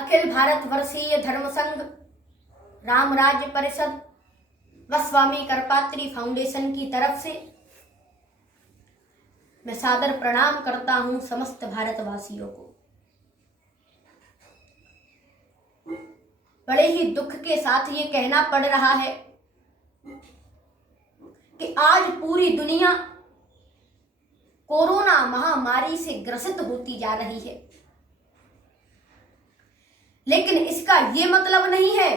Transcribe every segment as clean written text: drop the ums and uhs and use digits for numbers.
अखिल भारत वर्षीय धर्म संघ राम राज्य परिषद व स्वामी करपात्री फाउंडेशन की तरफ से मैं सादर प्रणाम करता हूं समस्त भारतवासियों को। बड़े ही दुख के साथ ये कहना पड़ रहा है कि आज पूरी दुनिया कोरोना महामारी से ग्रसित होती जा रही है, लेकिन इसका ये मतलब नहीं है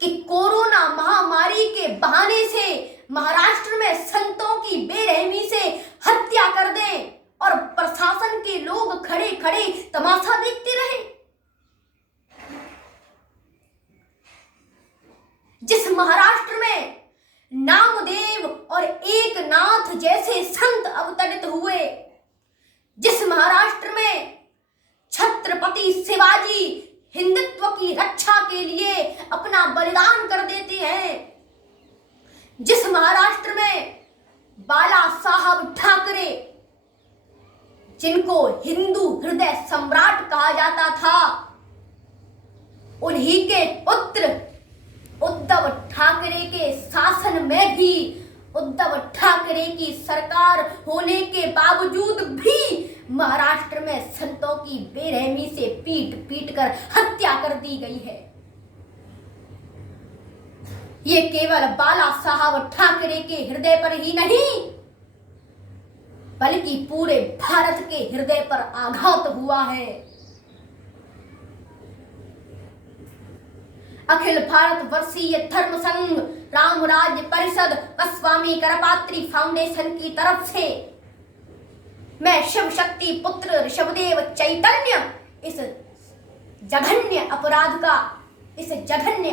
कि कोरोना महामारी के बहाने से महाराष्ट्र में संतों की बेरहमी से हत्या कर दें और प्रशासन के लोग खड़े खड़े तमाशा देखते रहे। जिस महाराष्ट्र में नामदेव और एकनाथ जैसे संत अवतरित हुए, जिस महाराष्ट्र में छत्रपति शिवाजी हिंदुत्व की रक्षा के लिए अपना बलिदान कर देते हैं, जिस महाराष्ट्र में बाला साहब ठाकरे जिनको हिंदू हृदय सम्राट कहा जाता था, उन्हीं के पुत्र उद्धव ठाकरे के शासन में भी उद्धव ठाकरे की सरकार होने के बावजूद भी महाराष्ट्र में संतों की बेरहमी से पीट पीट कर हत्या कर दी गई है। ये केवल बाला साहब ठाकरे के हृदय पर ही नहीं, बल्कि पूरे भारत के हृदय पर आघात हुआ है। अखिल भारत वर्षीय धर्म संघ राम राज्य परिषद व स्वामी करपात्री फाउंडेशन की तरफ से मैं शिव शक्ति पुत्र ऋषभदेव चैतन्य इस जघन्य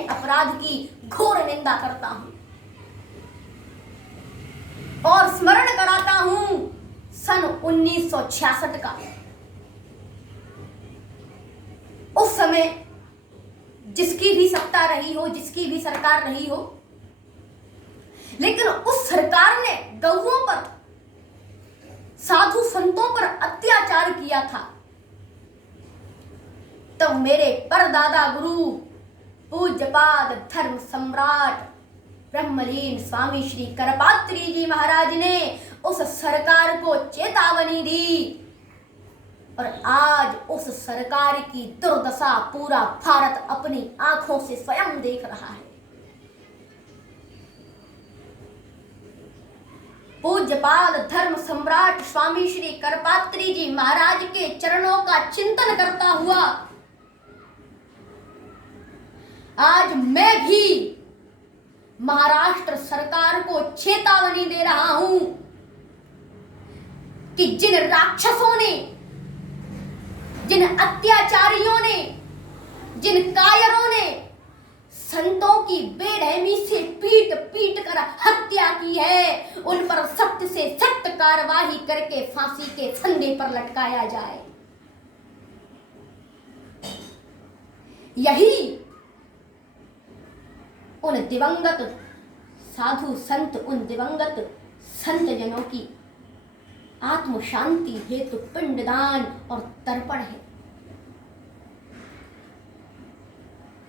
अपराध की घोर निंदा करता हूं और स्मरण कराता हूं सन 1966 का। उस समय जिसकी भी सत्ता रही हो, जिसकी भी सरकार रही हो, लेकिन उस सरकार ने गौओं पर, साधु संतों पर अत्याचार किया था। तो मेरे परदादा गुरु पूज्यपाद धर्म सम्राट ब्रह्मलीन स्वामी श्री करपात्री जी महाराज ने उस सरकार को चेतावनी दी और आज उस सरकार की दुर्दशा पूरा भारत अपनी आंखों से स्वयं देख रहा है। पूज्यपाद धर्म सम्राट स्वामी श्री करपात्री जी महाराज के चरणों का चिंतन करता हुआ आज मैं भी महाराष्ट्र सरकार को चेतावनी दे रहा हूं कि जिन राक्षसों ने, जिन अत्याचारियों ने, जिन कायरों ने संतों की बेरहमी से पीट पीट कर हत्या की है, उन पर सख्त से सख्त कार्रवाई करके फांसी के फंदे पर लटकाया जाए। यही उन दिवंगत साधु संत, उन दिवंगत संत जनों की आत्म शांति हेतु पिंडदान और तर्पण है।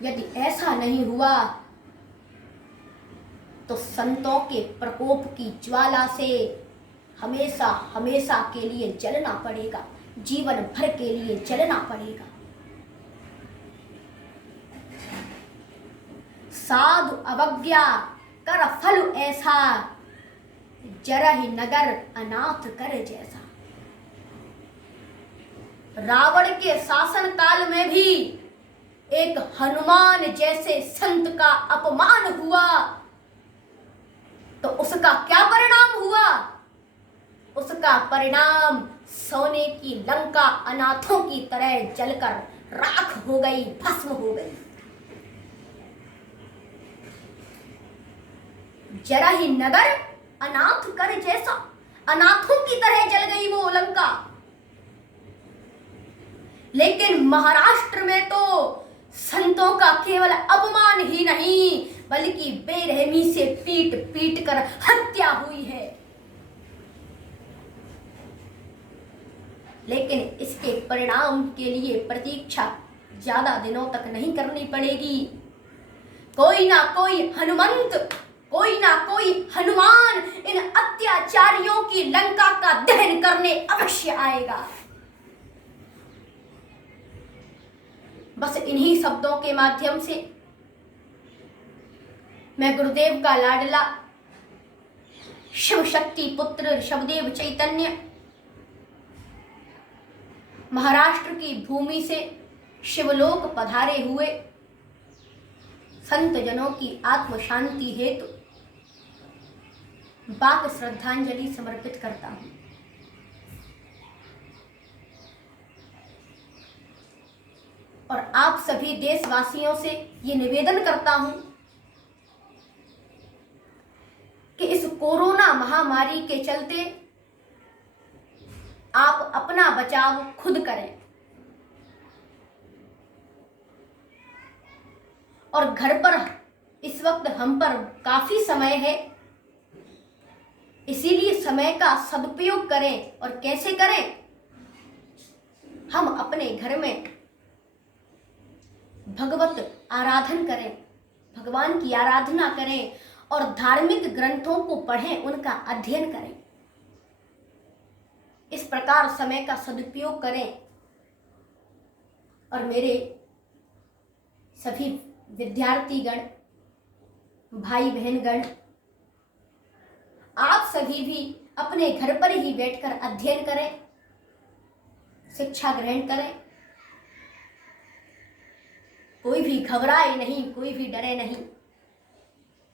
यदि ऐसा नहीं हुआ तो संतों के प्रकोप की ज्वाला से हमेशा हमेशा के लिए जलना पड़ेगा, जीवन भर के लिए जलना पड़ेगा। साधु अवज्ञा कर फल ऐसा, जरहि नगर अनाथ कर जैसा। रावण के शासन काल में भी एक हनुमान जैसे संत का अपमान हुआ तो उसका क्या परिणाम हुआ? उसका परिणाम सोने की लंका अनाथों की तरह जलकर राख हो गई, भस्म हो गई। जरहि नगर अनाथ कर जैसा, अनाथों की तरह जल गई वो लंका। लेकिन महाराष्ट्र में तो संतों का केवल अपमान ही नहीं बल्कि बेरहमी से पीट पीट कर हत्या हुई है। लेकिन इसके परिणाम के लिए प्रतीक्षा ज्यादा दिनों तक नहीं करनी पड़ेगी। कोई ना कोई हनुमंत, कोई ना कोई हनुमान इन अत्याचारियों की लंका का दहन करने अवश्य आएगा। बस इन्हीं शब्दों के माध्यम से मैं गुरुदेव का लाडला शिव शक्ति पुत्र ऋषभदेव चैतन्य महाराष्ट्र की भूमि से शिवलोक पधारे हुए संत जनों की आत्म शांति हेतु बाक श्रद्धांजलि समर्पित करता हूं। और आप सभी देशवासियों से ये निवेदन करता हूं कि इस कोरोना महामारी के चलते आप अपना बचाव खुद करें और घर पर इस वक्त हम पर काफी समय है, इसीलिए समय का सदुपयोग करें। और कैसे करें? हम अपने घर में भगवत आराधन करें, भगवान की आराधना करें और धार्मिक ग्रंथों को पढ़ें, उनका अध्ययन करें। इस प्रकार समय का सदुपयोग करें। और मेरे सभी विद्यार्थीगण, भाई बहनगण, आप सभी भी अपने घर पर ही बैठकर अध्ययन करें, शिक्षा ग्रहण करें। कोई भी घबराए नहीं, कोई भी डरे नहीं,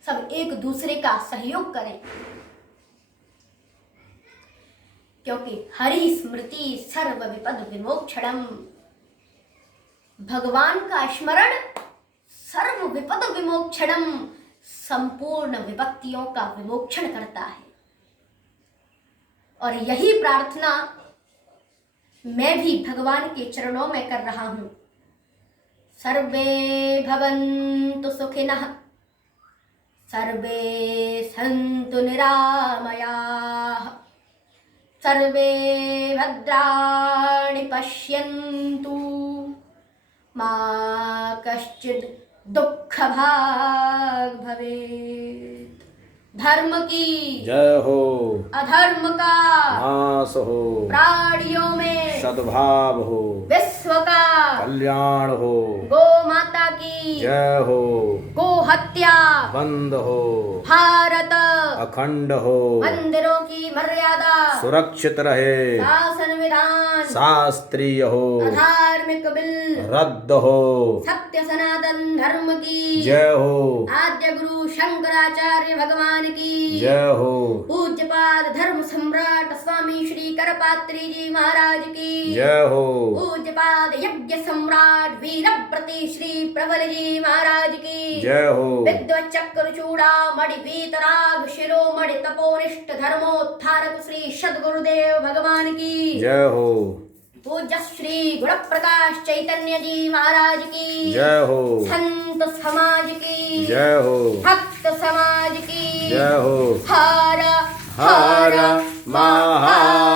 सब एक दूसरे का सहयोग करें, क्योंकि हरि स्मृति सर्व विपद विमोक्षणम। भगवान का स्मरण सर्व विपद विमोक्षणम, संपूर्ण विपत्तियों का विमोक्षण करता है। और यही प्रार्थना मैं भी भगवान के चरणों में कर रहा हूं। सर्वे भवन्तु सुखिनः, सर्वे सन्तु निरामयाः, सर्वे भद्राणि पश्यन्तु, मा कश्चित् दुःख भाग भवेत्। धर्म की जय हो, अधर्म का नाश हो, प्राणियों में सद्भाव हो, विश्व का कल्याण हो, गो माता की जय हो, गो हत्या बंद हो, भारत अखंड हो, मंदिरों की मर्यादा सुरक्षित रहे, शासन विधान शास्त्रीय हो, धार्मिक बिल रद्द हो, सत्य सनातन धर्म की जय हो, आद्य गुरु शंकराचार्य भगवान की जय हो, पूज्यपाद धर्म सम्राट स्वामी श्री करपात्री जी महाराज की जय हो, पूज्यपाद यज्ञ सम्राट वीरव्रती श्री प्रबल जी महाराज की जय हो, विद्वत चक्र चूड़ा मणि वीतराग शिरोमणि तपोनिष्ठ धर्मोत्थारक श्री सद्गुरुदेव भगवान की जय हो, पूज्य श्री गुण प्रकाश चैतन्य जी महाराज की जय हो, संत समाज की जय हो, भक्त समाज की जय हो। हर हर महादेव।